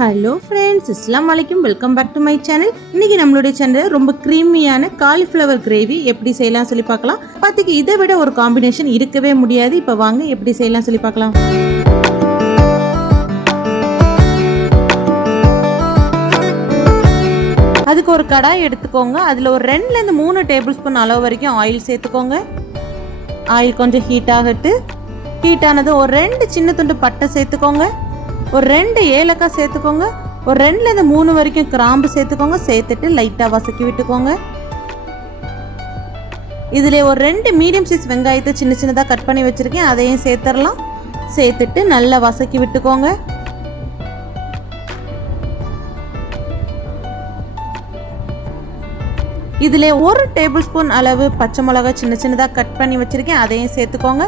Hello friends இஸ்லாம் வலைக்கும் welcome back to my channel இன்னைக்கு நம்மளுடைய சேனல் ரொம்ப க்ரீமியான காலிஃப்ளவர் கிரேவி எப்படி செய்யலாம் சொல்லி பார்க்கலாம். பார்த்திக்கு இதை விட ஒரு காம்பினேஷன் இருக்கவே முடியாது. இப்போ வாங்க எப்படி செய்யலாம் சொல்லி பார்க்கலாம். அதுக்கு ஒரு கடாய் எடுத்துக்கோங்க. அதில் ஒரு ரெண்டுலேருந்து மூணு டேபிள் ஸ்பூன் அளவு வரைக்கும் ஆயில் சேர்த்துக்கோங்க. ஆயில் கொஞ்சம் ஹீட் ஆகட்டு. ஹீட் ஆனது ஒரு ரெண்டு சின்ன துண்டு பட்டை சேர்த்துக்கோங்க. ஒரு ரெண்டு ஏலக்காய் சேர்த்துக்கோங்க. ஒரு ரெண்டுலேருந்து மூணு வரைக்கும் கிராம்பு சேர்த்துக்கோங்க. சேர்த்துட்டு லைட்டாக வசக்கி விட்டுக்கோங்க. இதில் ஒரு ரெண்டு மீடியம் சைஸ் வெங்காயத்தை சின்ன சின்னதாக கட் பண்ணி வச்சுருக்கேன். அதையும் சேர்த்துடலாம். சேர்த்துட்டு நல்லா வசக்கி விட்டுக்கோங்க. இதில் ஒரு டேபிள் ஸ்பூன் அளவு பச்சை மிளகா சின்ன சின்னதாக கட் பண்ணி வச்சுருக்கேன். அதையும் சேர்த்துக்கோங்க.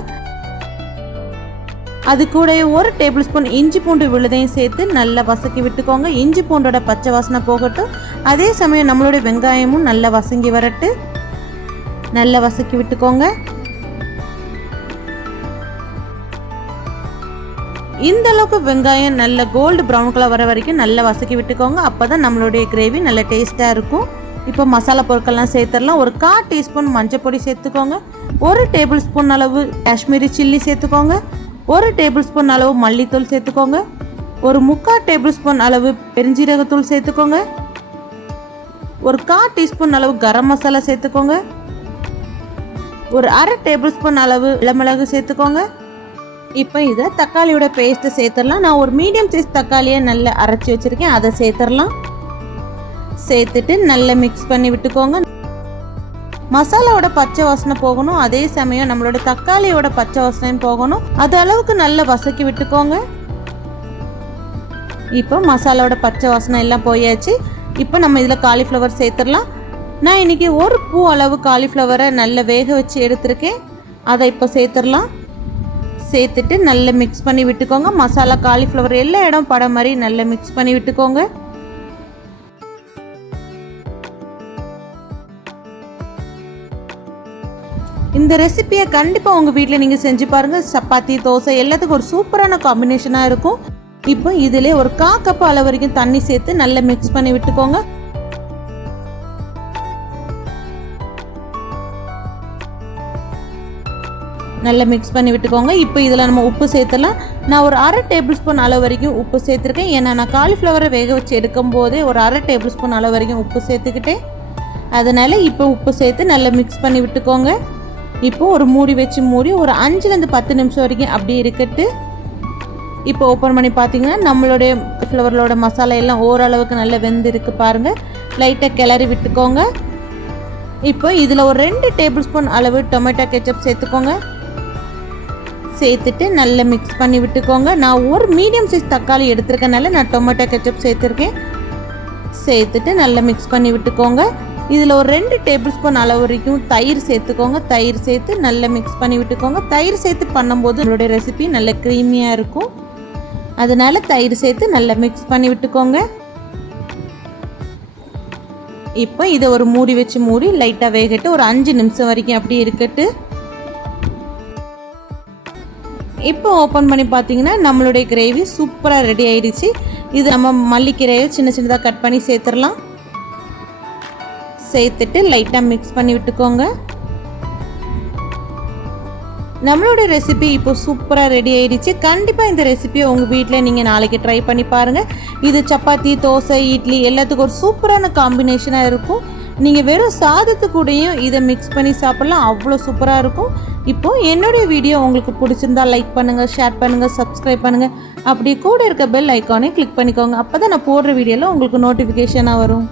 அது கூட ஒரு டேபிள் ஸ்பூன் இஞ்சி பூண்டு விழுதையும் சேர்த்து நல்லா வசக்கி விட்டுக்கோங்க. இஞ்சி பூண்டோட பச்சை வாசனை போகட்டும். அதே சமயம் நம்மளுடைய வெங்காயமும் நல்லா வசங்கி வரட்டு. நல்லா வசக்கி விட்டுக்கோங்க. இந்த அளவுக்கு வெங்காயம் நல்ல கோல்டு ப்ரௌன் கலர் வர வரைக்கும் நல்லா வசக்கி விட்டுக்கோங்க. அப்போ தான் நம்மளுடைய கிரேவி நல்ல டேஸ்ட்டாக இருக்கும். இப்போ மசாலா பொருட்கள்லாம் சேர்த்துடலாம். ஒரு கால் டீஸ்பூன் மஞ்சள் பொடி சேர்த்துக்கோங்க. ஒரு டேபிள் ஸ்பூன் அளவு காஷ்மீரி சில்லி சேர்த்துக்கோங்க. ஒரு டேபிள் ஸ்பூன் அளவு மல்லித்தூள் சேர்த்துக்கோங்க. ஒரு முக்கால் டேபிள் ஸ்பூன் அளவு பெருஞ்சீரகத்தூள் சேர்த்துக்கோங்க. ஒரு கால் டீஸ்பூன் அளவு கரம் மசாலா சேர்த்துக்கோங்க. ஒரு அரை டேபிள் ஸ்பூன் அளவு இளமிளகு சேர்த்துக்கோங்க. இப்போ இதை தக்காளியோட பேஸ்ட்டை சேர்த்துடலாம். நான் ஒரு மீடியம் சைஸ் தக்காளியை நல்லா அரைச்சி வச்சுருக்கேன். அதை சேர்த்துடலாம். சேர்த்துட்டு நல்லா மிக்ஸ் பண்ணி விட்டுக்கோங்க. மசாலாவோட பச்சை வாசனை போகணும் அதே சமயம் நம்மளோட தக்காளியோட பச்சை வாசனையும் போகணும். அது அளவுக்கு நல்லா வசக்கி விட்டுக்கோங்க. இப்போ மசாலாவோட பச்சை வாசனை எல்லாம் போயாச்சு. இப்போ நம்ம இதில் காலிஃப்ளவர் சேர்த்துடலாம். நான் இன்னைக்கு ஒரு பூ அளவு காலிஃப்ளவரை நல்லா வேக வச்சு எடுத்திருக்கேன். அதை இப்போ சேர்த்துடலாம். சேர்த்துட்டு நல்லா மிக்ஸ் பண்ணி விட்டுக்கோங்க. மசாலா காலிஃப்ளவர் எல்லா இடம் படம் மாதிரி நல்லா மிக்ஸ் பண்ணி விட்டுக்கோங்க. இந்த ரெசிப்பியை கண்டிப்பாக உங்கள் வீட்டில் நீங்கள் செஞ்சு பாருங்கள் சப்பாத்தி தோசை எல்லாத்துக்கும் ஒரு சூப்பரான காம்பினேஷனாக இருக்கும். இப்போ இதிலே ஒரு கா கப் அளவு வரைக்கும் தண்ணி சேர்த்து நல்லா மிக்ஸ் பண்ணி விட்டுக்கோங்க. நல்லா மிக்ஸ் பண்ணி விட்டுக்கோங்க. இப்போ இதில் நம்ம உப்பு சேர்த்துலாம் நான் ஒரு அரை டேபிள் ஸ்பூன் அளவு வரைக்கும் உப்பு சேர்த்துருக்கேன். ஏன்னா நான் காலிஃப்ளவரை வேக வச்சு எடுக்கும் போதே ஒரு அரை டேபிள் ஸ்பூன் அளவு வரைக்கும் உப்பு சேர்த்துக்கிட்டேன். அதனால் இப்போ உப்பு சேர்த்து நல்லா மிக்ஸ் பண்ணி விட்டுக்கோங்க. இப்போ ஒரு மூடி வச்சு மூடி ஒரு அஞ்சுலேருந்து பத்து நிமிஷம் வரைக்கும் அப்படியே இருக்கட்டு. இப்போ ஓப்பன் பண்ணி பார்த்தீங்கன்னா நம்மளுடைய ஃப்ளவர்களோட மசாலா எல்லாம் ஓரளவுக்கு நல்லா வெந்து இருக்கு பாருங்கள் லைட்டாக கிளறி விட்டுக்கோங்க. இப்போ இதில் ஒரு ரெண்டு டேபிள் ஸ்பூன் அளவு டொமேட்டோ கெச்சப் சேர்த்துக்கோங்க. சேர்த்துட்டு நல்லா மிக்ஸ் பண்ணி விட்டுக்கோங்க. நான் ஒரு மீடியம் சைஸ் தக்காளி எடுத்துருக்கனால நான் டொமேட்டோ கெச்சப் சேர்த்துருக்கேன். சேர்த்துட்டு நல்லா மிக்ஸ் பண்ணி விட்டுக்கோங்க. இதில் ஒரு ரெண்டு டேபிள் ஸ்பூன் அளவு வரைக்கும் தயிர் சேர்த்துக்கோங்க. தயிர் சேர்த்து நல்லா மிக்ஸ் பண்ணி விட்டுக்கோங்க. தயிர் சேர்த்து பண்ணும்போது உங்களுடைய ரெசிபி நல்ல க்ரீமியாக இருக்கும். அதனால தயிர் சேர்த்து நல்லா மிக்ஸ் பண்ணி விட்டுக்கோங்க. இப்போ இதை ஒரு மூடி வச்சு மூடி லைட்டாக வேகட்டு. ஒரு அஞ்சு நிமிஷம் வரைக்கும் அப்படி இருக்கட்டு. இப்போ ஓப்பன் பண்ணி பார்த்தீங்கன்னா நம்மளுடைய கிரேவி சூப்பராக ரெடி ஆயிடுச்சு. இது நம்ம மல்லிக்கீரையை சின்ன சின்னதாக கட் பண்ணி சேர்த்துடலாம். சேர்த்துட்டு லைட்டாக மிக்ஸ் பண்ணி விட்டுக்கோங்க. நம்மளோட ரெசிபி இப்போ சூப்பராக ரெடி ஆயிடுச்சு. கண்டிப்பாக இந்த ரெசிபியை உங்கள் வீட்டில் நீங்கள் நாளைக்கு ட்ரை பண்ணி பாருங்கள் இது சப்பாத்தி தோசை இட்லி எல்லாத்துக்கும் ஒரு சூப்பரான காம்பினேஷனாக இருக்கும். நீங்கள் வெறும் சாதத்து கூடயும் இதை மிக்ஸ் பண்ணி சாப்பிட்லாம். அவ்வளோ சூப்பராக இருக்கும். இப்போது என்னுடைய வீடியோ உங்களுக்கு பிடிச்சிருந்தா லைக் பண்ணுங்கள் ஷேர் பண்ணுங்கள் சப்ஸ்கிரைப் பண்ணுங்கள் அப்படி கூட இருக்க பெல் ஐக்கானே கிளிக் பண்ணிக்கோங்க. அப்போ தான் நான் போடுற வீடியோவில் உங்களுக்கு நோட்டிஃபிகேஷனாக வரும்.